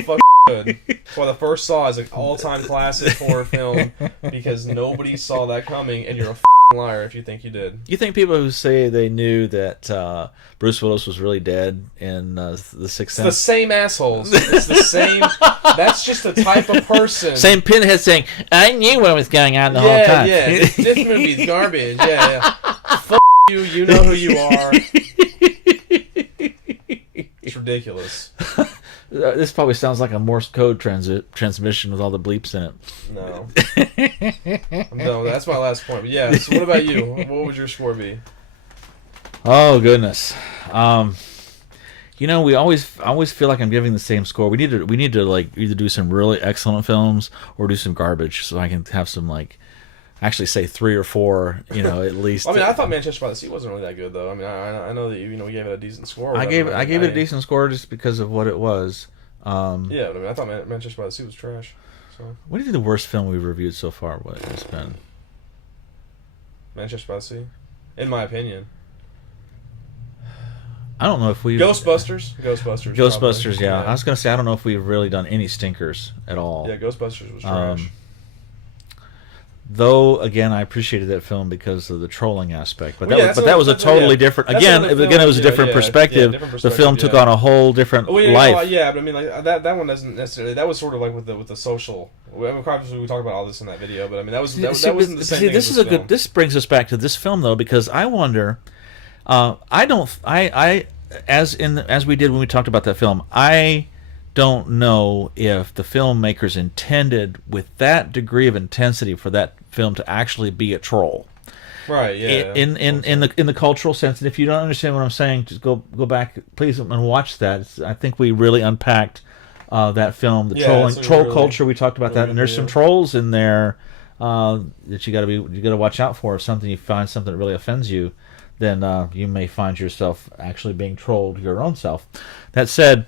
good. That's why the first Saw is an all-time classic horror film, because nobody saw that coming, and you're a liar if you think you did. You think people who say they knew that Bruce Willis was really dead in The Sixth Sense? It's the same assholes. It's the same. That's just the type of person. Same pinhead saying, "I knew what was going on the whole time." Yeah, this movie's garbage. Yeah. Fuck you. You know who you are. It's ridiculous. This probably sounds like a Morse code transmission with all the bleeps in it. No, that's my last point. But yeah, so what about you? What would your score be? Oh goodness, we always feel like I'm giving the same score. We need to like either do some really excellent films or do some garbage, so I can have some like actually say 3 or 4, at least. I mean, I thought Manchester by the Sea wasn't really that good though. I mean, I know that we gave it a decent score. I gave it a decent score just because of what it was. Yeah, but I mean, I thought Manchester by the Sea was trash. So. What do you think the worst film we've reviewed so far has been? Manchester by the Sea, in my opinion. I don't know if we Ghostbusters, yeah. Yeah. I was gonna say I don't know if we've really done any stinkers at all. Yeah, Ghostbusters was trash. Though again, I appreciated that film because of the trolling aspect, but Well, that was a totally different. Again, it was a different perspective. The film took on a whole different life. But I mean, like that one doesn't necessarily. That was sort of like with the social. I mean, obviously we talked about all this in that video, but I mean that wasn't the same thing. This is a good. This brings us back to this film though, because I wonder. As we did when we talked about that film, I don't know if the filmmakers intended with that degree of intensity for that film to actually be a troll. Right. Yeah. In the cultural sense, and if you don't understand what I'm saying, just go back, please, and watch that. I think we really unpacked that film, the troll culture. We talked about that, and there's some trolls in there that you got to watch out for. If you find something that really offends you, then you may find yourself actually being trolled your own self. That said,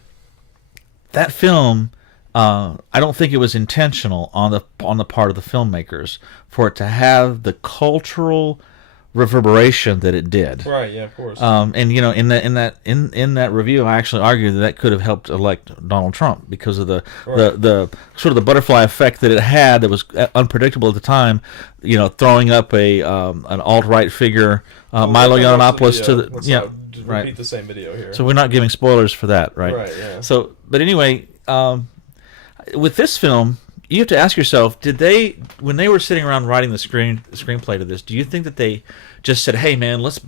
that film, I don't think it was intentional on the part of the filmmakers for it to have the cultural reverberation that it did. Right. Yeah. Of course. And in that review, I actually argued that could have helped elect Donald Trump because of the sort of the butterfly effect that it had that was unpredictable at the time. Throwing up an alt-right figure, Milo Yiannopoulos to the repeat the same video here. So we're not giving spoilers for that, right? Right. Yeah. So, but anyway, with this film, you have to ask yourself: when they were sitting around writing the screenplay to this, do you think that they just said, "Hey, man, let's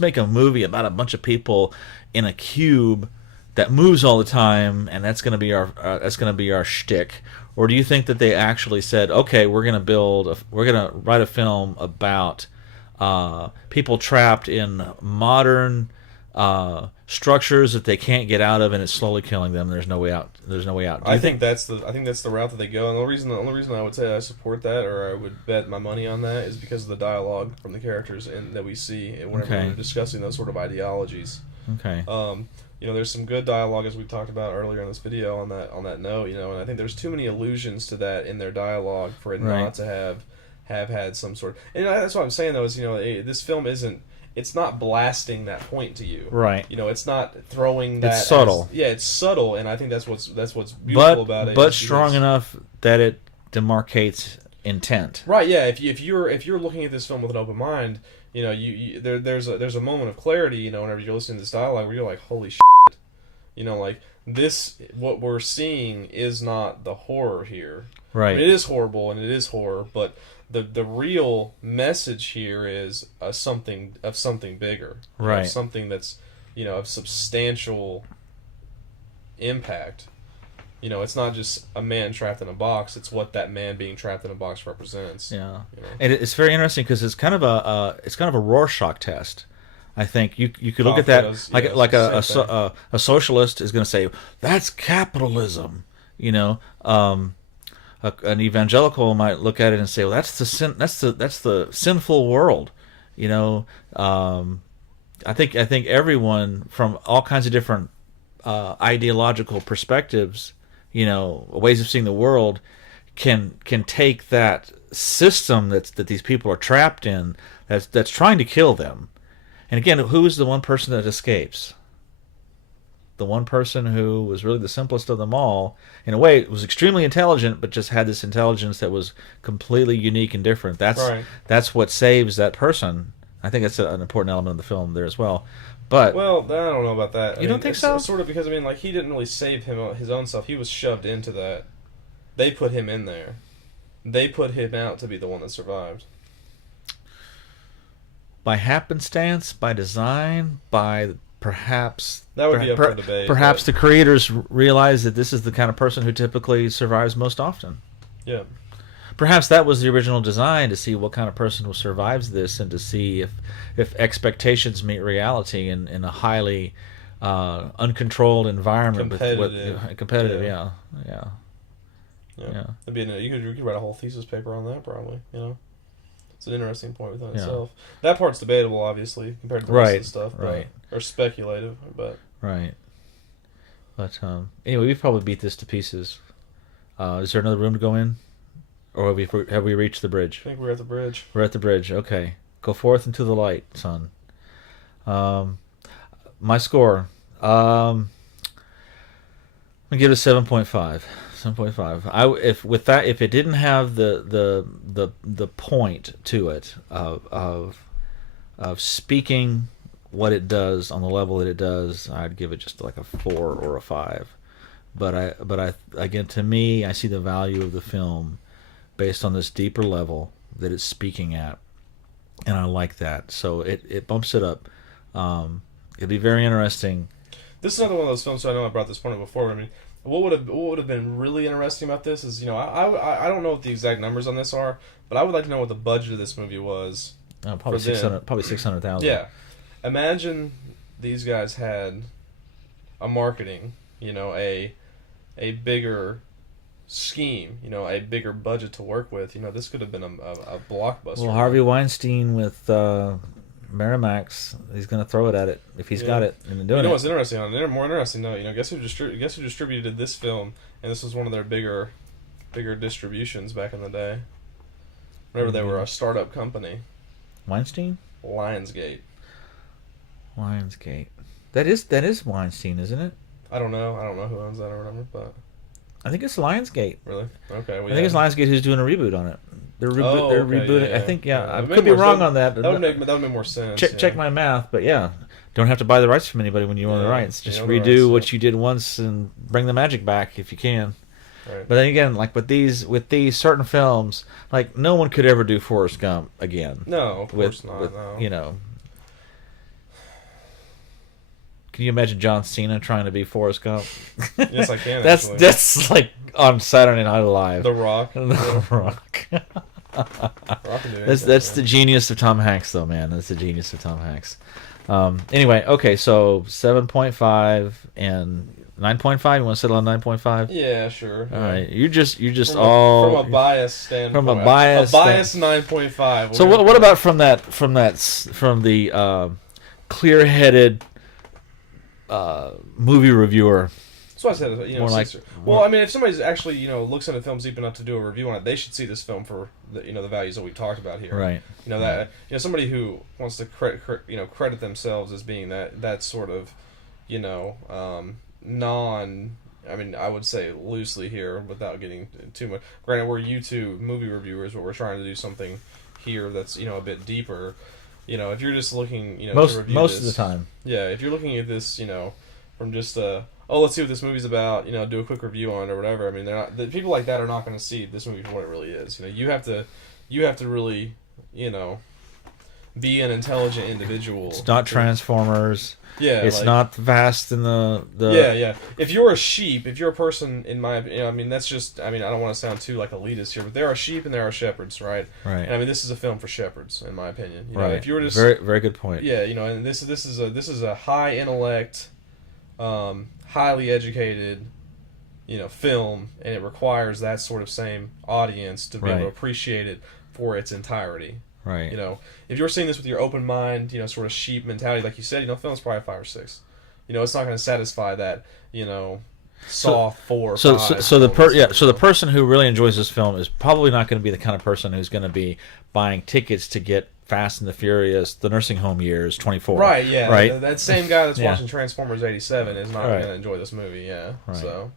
make a movie about a bunch of people in a cube that moves all the time, and that's going to be our shtick"? Or do you think that they actually said, "Okay, we're going to write a film about people trapped in modern structures that they can't get out of, and it's slowly killing them. There's no way out. I think that's the route that they go. And the only reason I would say I support that, or I would bet my money on that, is because of the dialogue from the characters that we see whenever we're discussing those sort of ideologies. Okay. there's some good dialogue as we talked about earlier in this video on that note, and I think there's too many allusions to that in their dialogue for it not to have had some sort. And that's what I'm saying though is this film it's not blasting that point to you, right? It's not throwing that. It's subtle. It's subtle, and I think that's what's beautiful about it. But strong enough that it demarcates intent. Right. Yeah. If you're looking at this film with an open mind, there's a moment of clarity, whenever you're listening to this dialogue where you're like, holy shit, like this, what we're seeing is not the horror here. Right. I mean, it is horrible and it is horror, but the real message here is something bigger. Right. Something that's of substantial impact. It's not just a man trapped in a box. It's what that man being trapped in a box represents. Yeah, and it's very interesting because it's kind of a Rorschach test. I think you could look at that like a socialist is going to say that's capitalism. An evangelical might look at it and say, well, that's the sinful world. I think everyone from all kinds of different ideological perspectives, ways of seeing the world, can take that system that these people are trapped in, that's trying to kill them. And again, who is the one person that escapes? The one person who was really the simplest of them all. In a way, was extremely intelligent, but just had this intelligence that was completely unique and different. That's what saves that person. I think that's an important element of the film there as well. But well, I don't know about that. You don't think so? Sort of, because he didn't really save his own self. He was shoved into that. They put him in there. They put him out to be the one that survived. By happenstance, by design, by perhaps that would be up for debate. Perhaps the creators realize that this is the kind of person who typically survives most often. Yeah. Perhaps that was the original design, to see what kind of person survives this, and to see if expectations meet reality in a highly uncontrolled environment. Competitive. Yeah. That'd be you could write a whole thesis paper on that, probably. It's an interesting point within itself. That part's debatable, obviously, compared to the rest of the stuff. Right. Or speculative, but... Right. But, anyway, we've probably beat this to pieces. Is there another room to go in? Or have we reached the bridge? I think we're at the bridge. We're at the bridge, okay. Go forth into the light, son. My score. I'm going to give it a 7.5. 7.5. If it didn't have the point to it of speaking what it does on the level that it does, I'd give it just like a 4 or a 5. But I again, to me, I see the value of the film based on this deeper level that it's speaking at, and I like that. So it bumps it up. It'd be very interesting. This is another one of those films. So I know I brought this point up before. What would have been really interesting about this is, I don't know what the exact numbers on this are, but I would like to know what the budget of this movie was. Probably 600,000. Yeah, imagine these guys had a marketing, a bigger scheme, a bigger budget to work with. This could have been a blockbuster. Well, Harvey Weinstein with Miramax, he's going to throw it at it if he's got it and doing it. What's interesting? More interesting though. Guess who distributed this film? And this was one of their bigger distributions back in the day. Remember, they were a startup company. Weinstein? Lionsgate. That is Weinstein, isn't it? I don't know who owns that or whatever, but I think it's Lionsgate. Really? Okay. Well, I think it's Lionsgate who's doing a reboot on it. They're rebooting. Yeah. I think. I could be wrong on that. That would make more sense. Check my math, but yeah, don't have to buy the rights from anybody when you own the rights. Just redo what you did once and bring the magic back if you can. Right. But then again, like with these certain films, like no one could ever do Forrest Gump again. No, of course not. No. Can you imagine John Cena trying to be Forrest Gump? Yes, I can. That's like on Saturday Night Live. The Rock. The Rock. That's the genius of Tom Hanks, though, man. That's the genius of Tom Hanks. Anyway, okay, so 7.5 and 9.5. You want to settle on 9.5? Yeah, sure. All right, you're just from a bias standpoint. From a bias 9.5. So what about from the clear-headed movie reviewer. So I said, More like- well, I mean, if somebody's actually, looks into films deep enough to do a review on it, they should see this film for the, the values that we talked about here. Right. Somebody who wants to credit themselves as being that sort of, I mean, I would say loosely here without getting too much. Granted, we're YouTube movie reviewers, but we're trying to do something here that's a bit deeper. If you're just looking, to review most this, of the time. Yeah, if you're looking at this, from just let's see what this movie's about, do a quick review on it or whatever. I mean, the people like that are not going to see this movie for what it really is. You have to really, be an intelligent individual. It's not Transformers. Yeah, it's not vast in the. Yeah. If you're a sheep, if you're a person, in my, I mean, that's just. I mean, I don't want to sound too elitist here, but there are sheep and there are shepherds, right? Right. And I mean, this is a film for shepherds, in my opinion. Right. If you were just very, very good point. Yeah, and this is a high intellect, highly educated, film, and it requires that sort of same audience to be able to appreciate it for its entirety. Right. If you're seeing this with your open mind, sort of sheep mentality, like you said, film's probably 5 or 6. It's not going to satisfy that, Saw 4 or 5. So the person who really enjoys this film is probably not going to be the kind of person who's going to be buying tickets to get Fast and the Furious, the nursing home years, 24. Right, yeah. Right? That same guy that's watching Transformers 87 is not going to enjoy this movie, yeah. Right. So.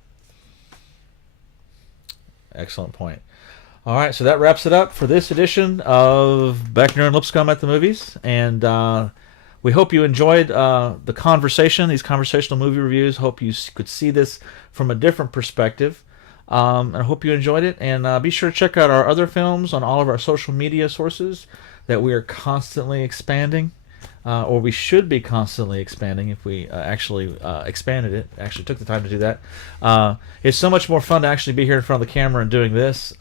Excellent point. All right, so that wraps it up for this edition of Beckner and Lipscomb at the Movies. And we hope you enjoyed the conversation, these conversational movie reviews. Hope you could see this from a different perspective. And I hope you enjoyed it. And be sure to check out our other films on all of our social media sources that we are constantly expanding. Or we should be constantly expanding if we actually expanded it, actually took the time to do that. It's so much more fun to actually be here in front of the camera and doing this.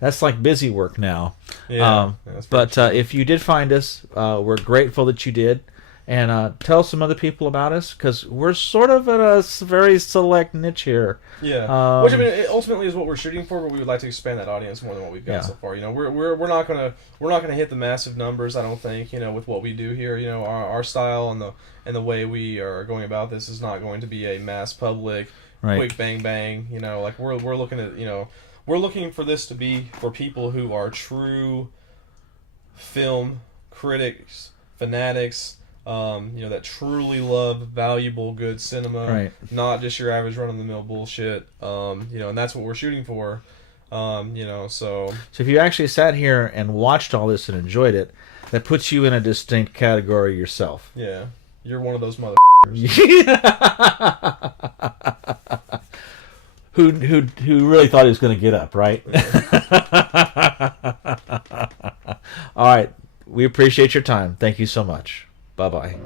That's like busy work now. Yeah, but if you did find us, we're grateful that you did. And tell some other people about us, because we're sort of at a very select niche here. Yeah, which I mean, it ultimately is what we're shooting for, but we would like to expand that audience more than what we've got so far. We're not gonna hit the massive numbers. I don't think with what we do here. Our style and the way we are going about this is not going to be a mass public, quick bang bang. We're looking at we're looking for this to be for people who are true film critics, fanatics. That truly love valuable, good cinema, not just your average run-of-the-mill bullshit. And that's what we're shooting for. So if you actually sat here and watched all this and enjoyed it, that puts you in a distinct category yourself. Yeah, you're one of those motherfuckers. who really thought he was going to get up, right? All right, we appreciate your time. Thank you so much. Bye-bye.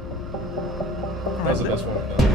That's the best one we've done.